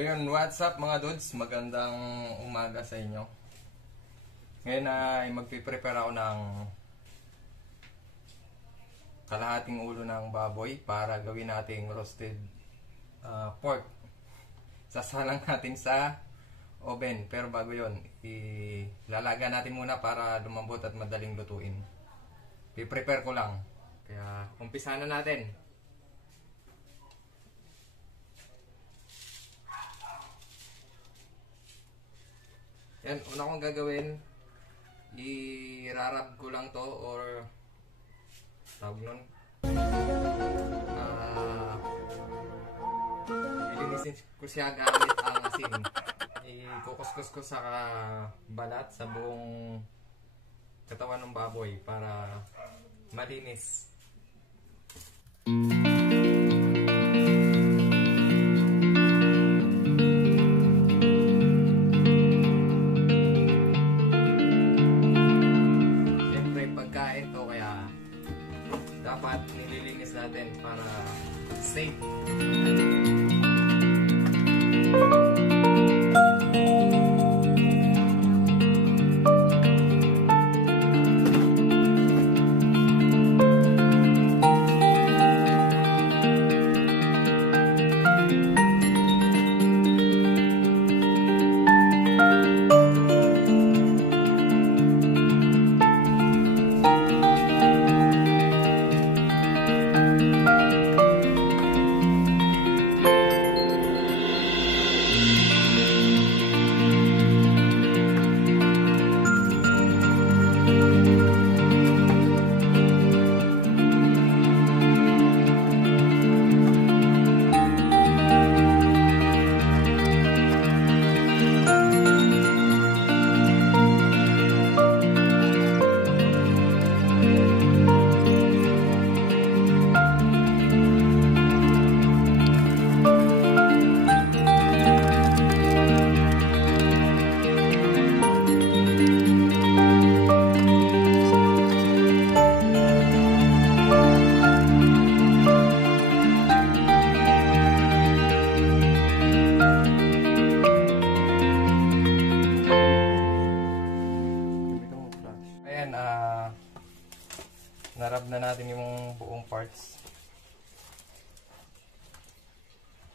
So yun, what's up mga dudes? Magandang umaga sa inyo. Ngayon ay magpiprepare ako ng kalahating ulo ng baboy para gawin nating roasted pork. Sasalang natin sa oven, pero bago yun, ilalaga natin muna para lumambot at madaling lutuin. Piprepare ko lang. Kaya umpisa na natin. Yan, una kong gagawin, irarab ko lang to or tawag nun, ilinisin ko siya gamit ang asin. Ikukuskus ko sa balat sa buong katawan ng baboy para malinis. Dapat nililinis natin para safe. Narab na natin yung buong parts.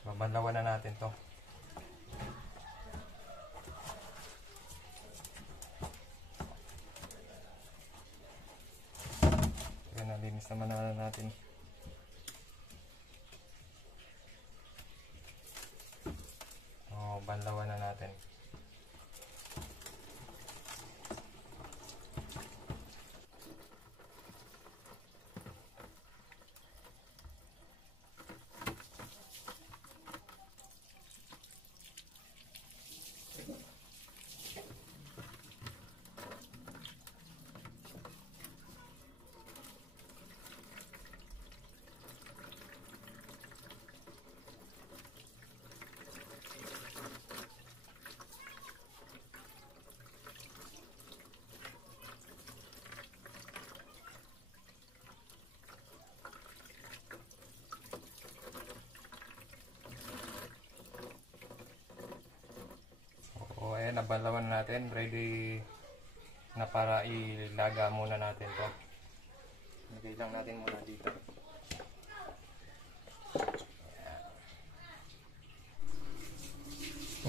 Babanlawan na natin to. Kaya nalinis naman na natin. Banlawan na natin. Ayan, nabanlawan na natin. Ready na para ilaga muna natin to. Lagay lang natin muna dito.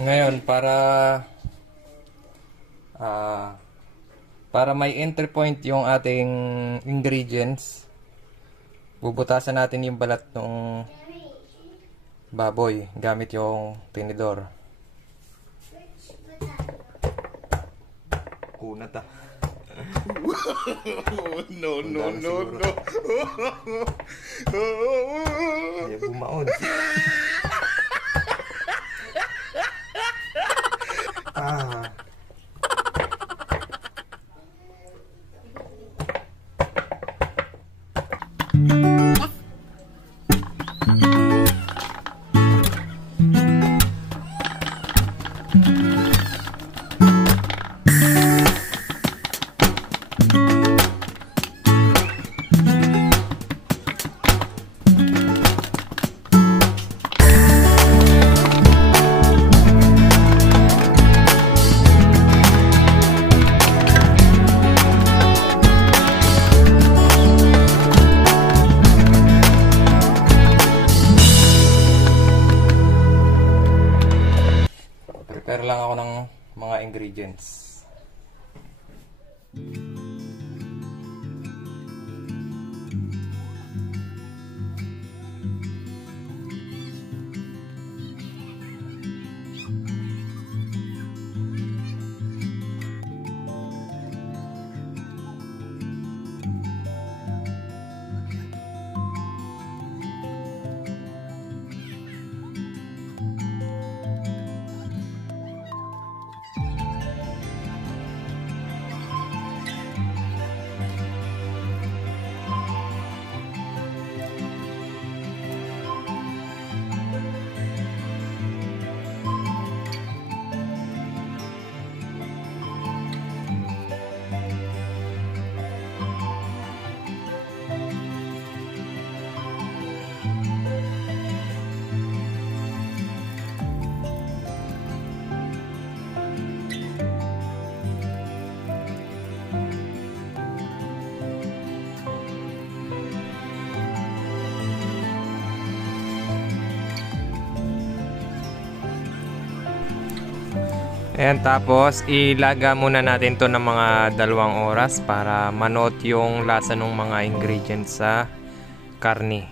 Ngayon, para may entry point yung ating ingredients, bubutasan natin yung balat ng baboy gamit yung tinidor. Kunat ah. No. Ayaw bumaon. ingredients. Ayan, tapos ilaga muna natin to ng mga 2 oras para manot yung lasa ng mga ingredients sa karne.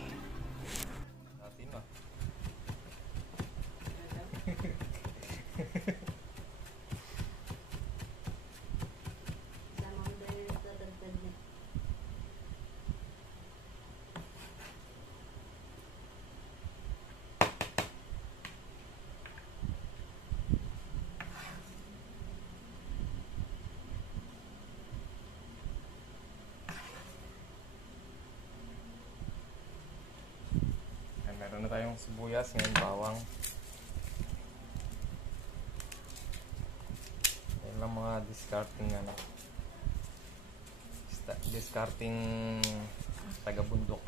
Meron na tayong sibuyas, ngayon bawang. Yan lang mga discarding taga-bundok.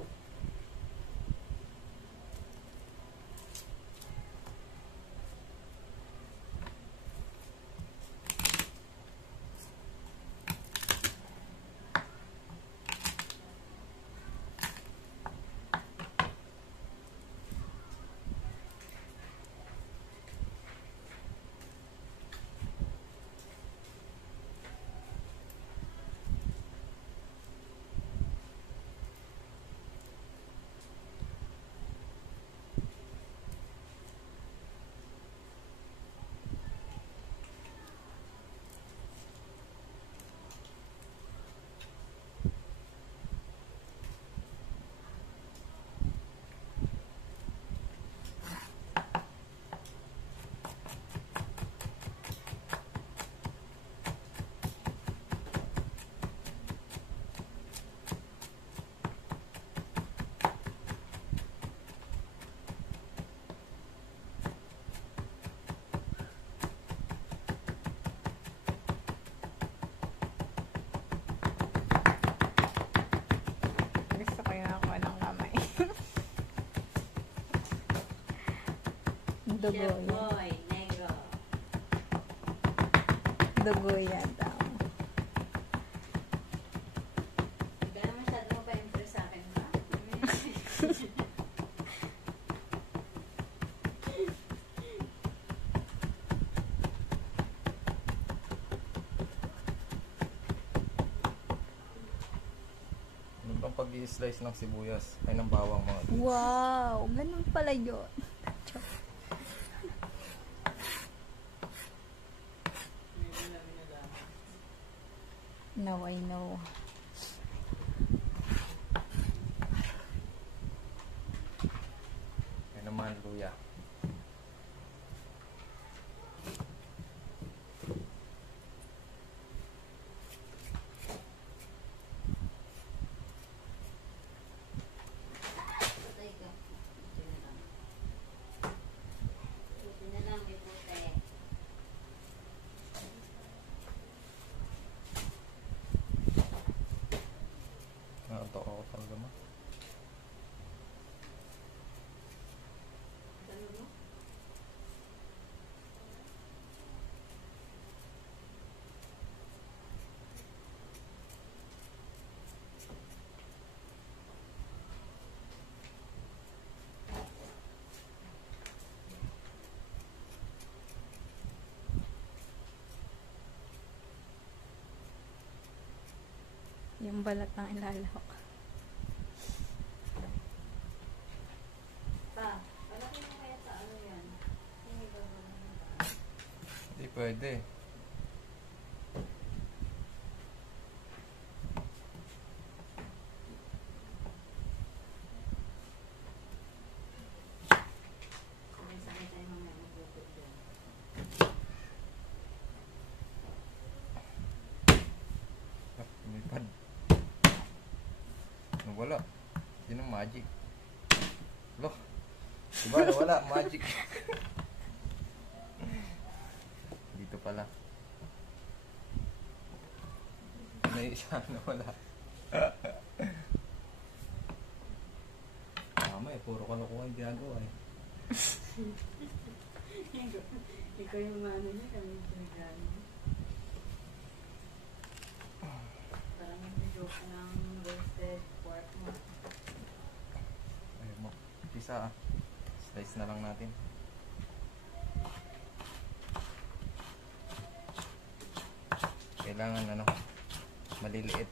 Dugo yan. Negro. Dugo yan daw. Hindi ka masyado mo pa-impress sa akin ba? Ano bang pag-i-slice ng sibuyas? Ay, ng bawang mga. Wow! Ganun pala yun. Now I know. Yan naman, luya. Patay ka. Ito na lang, may puti. Yung balat ng ilalahok. Pa, palaki mo kaya sa ano yan? Hindi ba ba naman? Hindi pwede. Sabay-sabay tayo mamaya magbukod doon. Lumipad. Nawala. Yun ang magic. Loh. Diba nawala? Magic. Dito pala. May isa nawala. Tama eh. Puro kalokohan ginagawa eh. Ikaw yung ano niya, kami yung pinagano. Parang nag-joke ka ng roasted pork mo. Ayun mo. Pisa ah. Slice na lang natin. Kailangan ano, maliliit.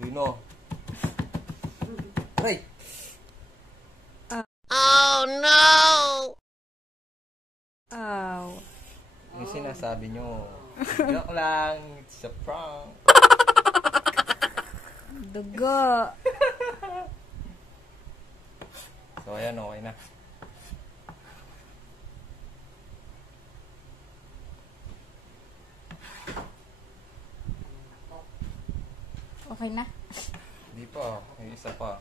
Lino. Aray! Ow. Yung sinasabi nyo. Joke lang. It's a prank. Dugo. So ayan, okay na. Okay na. Hindi pa. Yung isa pa.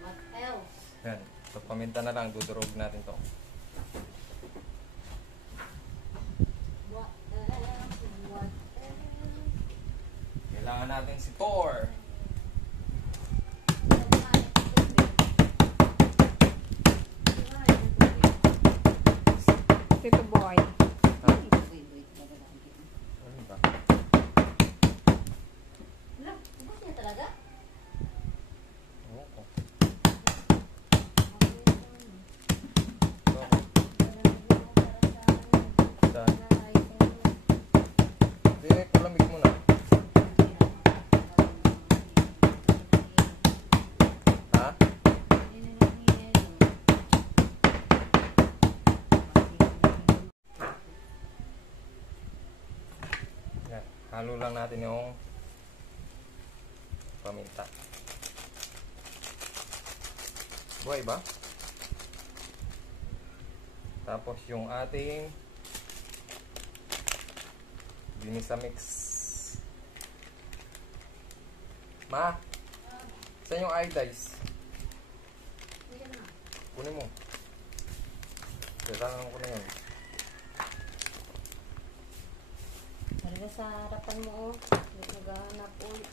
What else? Yan. So paminta na lang. Dudurog natin to. What else? What else? Kailangan natin si Thor. Tito Boy. Ha? Ano ba? Look, ubos niya talaga? Oo ko. Saan? Hindi, palamig mo na. Ha? Yan. Halo lang natin yung paminta. Buhay ba? Tapos yung ating ginisa mix. Ma, saan yung iodize? Kunin mo. Kailangan ko na yun. Talaga sa harapan mo, oh. Naghahanap ulit.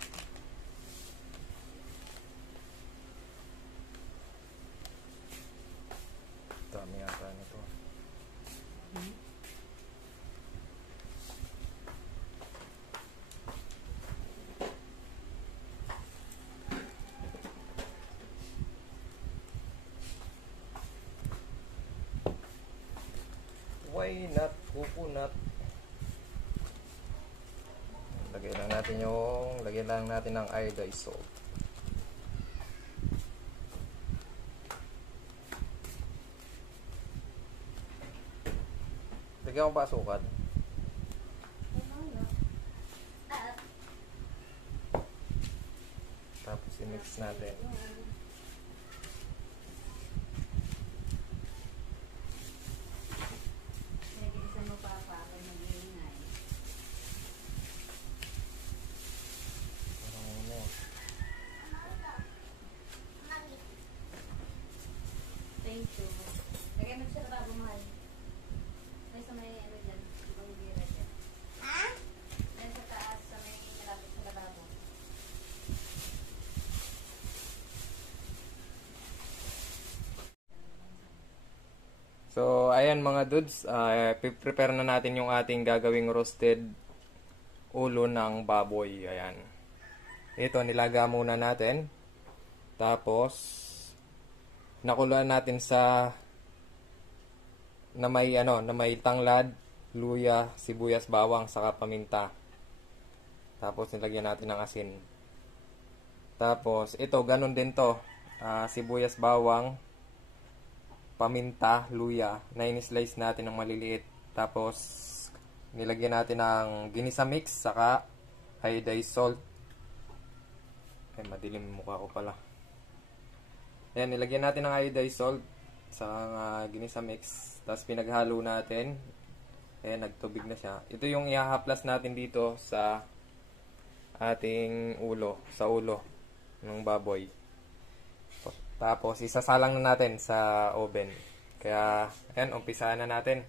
Dami yata nito. Why not coconut? Lagyan lang natin ng iodized salt. Lagyan ko pa asukal. Tapos i-mix natin. Thank you. Lagay mo siya bago mahal. May sa may ano dyan. Ibang gira dyan. Ha? May sa taas sa may malapit sa lababo. So, ayan mga dudes, prepare na natin yung ating gagawing roasted ulo ng baboy. Ayan. Ito, nilaga muna natin. Tapos, nakuluan natin sa na may tanglad, luya, sibuyas, bawang, saka paminta. Tapos, nilagyan natin ng asin. Tapos, ito, ganun din to. Sibuyas, bawang, paminta, luya, na in-slice natin ng maliliit. Tapos, nilagyan natin ng ginisa mix, saka iodized salt. Ay, madilim yung mukha ko pala. Ayan, nilagyan natin ng iodized salt sa ginisa mix. Tapos, pinaghalo natin. Ayan, nagtubig na siya. Ito yung ihahaplas natin dito sa ating ulo, sa ulo ng baboy. Tapos, isasalang na natin sa oven. Kaya, ayan, umpisaan na natin.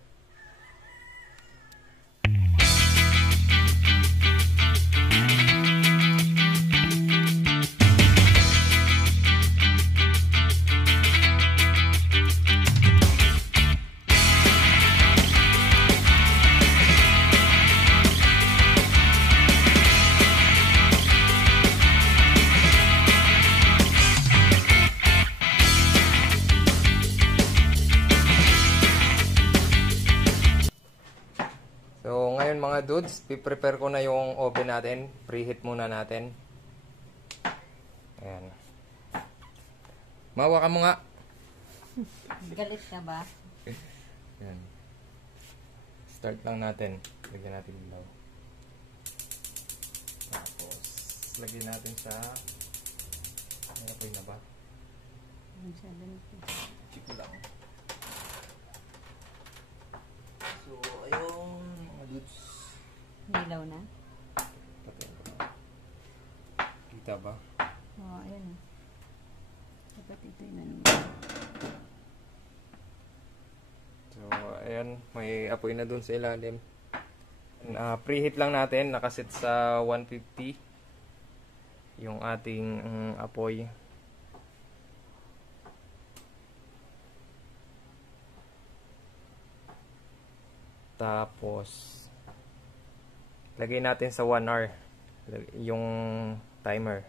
So, ngayon mga dudes, piprepare ko na yung oven natin. Preheat muna natin. Ayan. Mawa ka mo nga. Galit ka ba? Ayan. Start lang natin. Lagyan natin ilaw. Tapos, lagyan natin sa... Ano po yun na ba? 70. Chiko lang. So, ayun mga dudes. Nilaw na? Patayin ko na. Kita ba? Oo, ayan. Dapat ito yun ano. So, ayan. May apoy na dun sa ilalim. Preheat lang natin. Nakaset sa 150 yung ating apoy. Tapos, lagay natin sa 1 hour yung timer.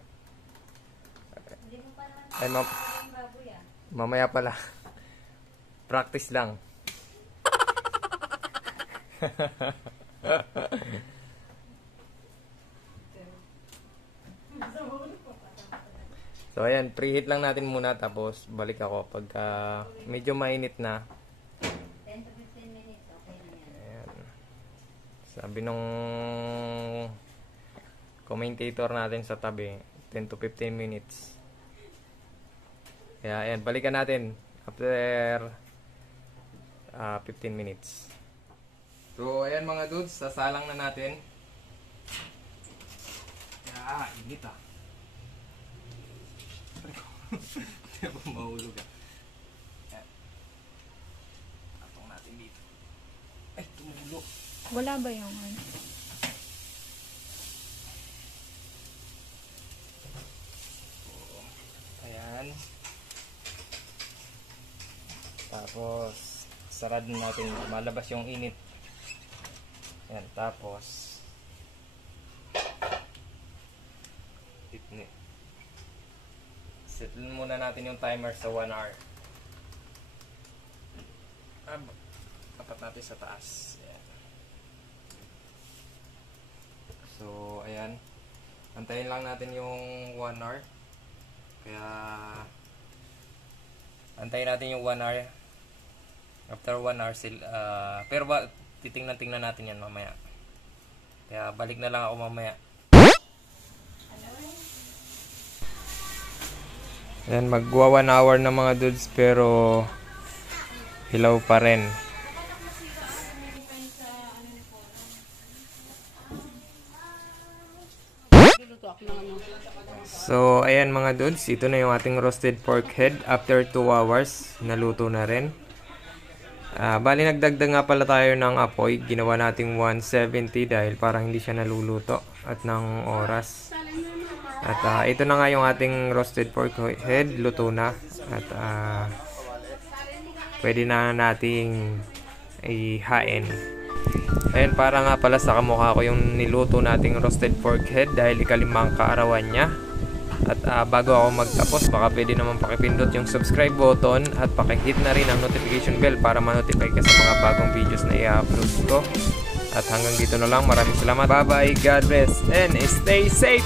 Hindi mo pa naman Ay, yung baboy ah. mamaya pala. Practice lang. So, ayan. Preheat lang natin muna. Tapos, balik ako pagka medyo mainit na. 10 to 15 minutes, okay na yan. Ayan. Sabi nung commentator natin sa tabi, 10 to 15 minutes. Kaya ayan, balikan natin after 15 minutes. So ayan mga dudes, sasalang na natin. Init ah. Hindi ba mahulog ah. Ayan. Atong natin dito. Ay, tumulo. Wala ba yung ano? Ayan. Tapos, sarado natin. Malabas yung init. Ayan. Tapos, settle muna natin yung timer sa 1 hour. tapat natin sa taas. Ayan. So, ayan. Antayin lang natin yung 1 hour. Kaya, antayin natin yung 1 hour. After 1 hour, pero titingnan natin yan mamaya. Kaya, balik na lang ako mamaya. Ayan, magwa 1 hour na mga dudes, pero hilaw pa rin. So, ayan mga dudes, ito na yung ating roasted pork head. After 2 hours, naluto na rin. Bali, nagdagdag nga pala tayo ng apoy. Ginawa nating 170 dahil parang hindi siya naluluto at ng oras. At ito na nga yung ating roasted pork head. Luto na. At pwede na nating ihain. Ayan, para nga pala sa kamukha ko yung niluto nating roasted pork head dahil ikalimang kaarawan niya. At bago ako magtapos, baka pwede naman pakipindot yung subscribe button at pakihit na rin ang notification bell para ma-notify ka sa mga bagong videos na i-upload ko. At hanggang dito na lang, maraming salamat. Bye bye, God bless, and stay safe!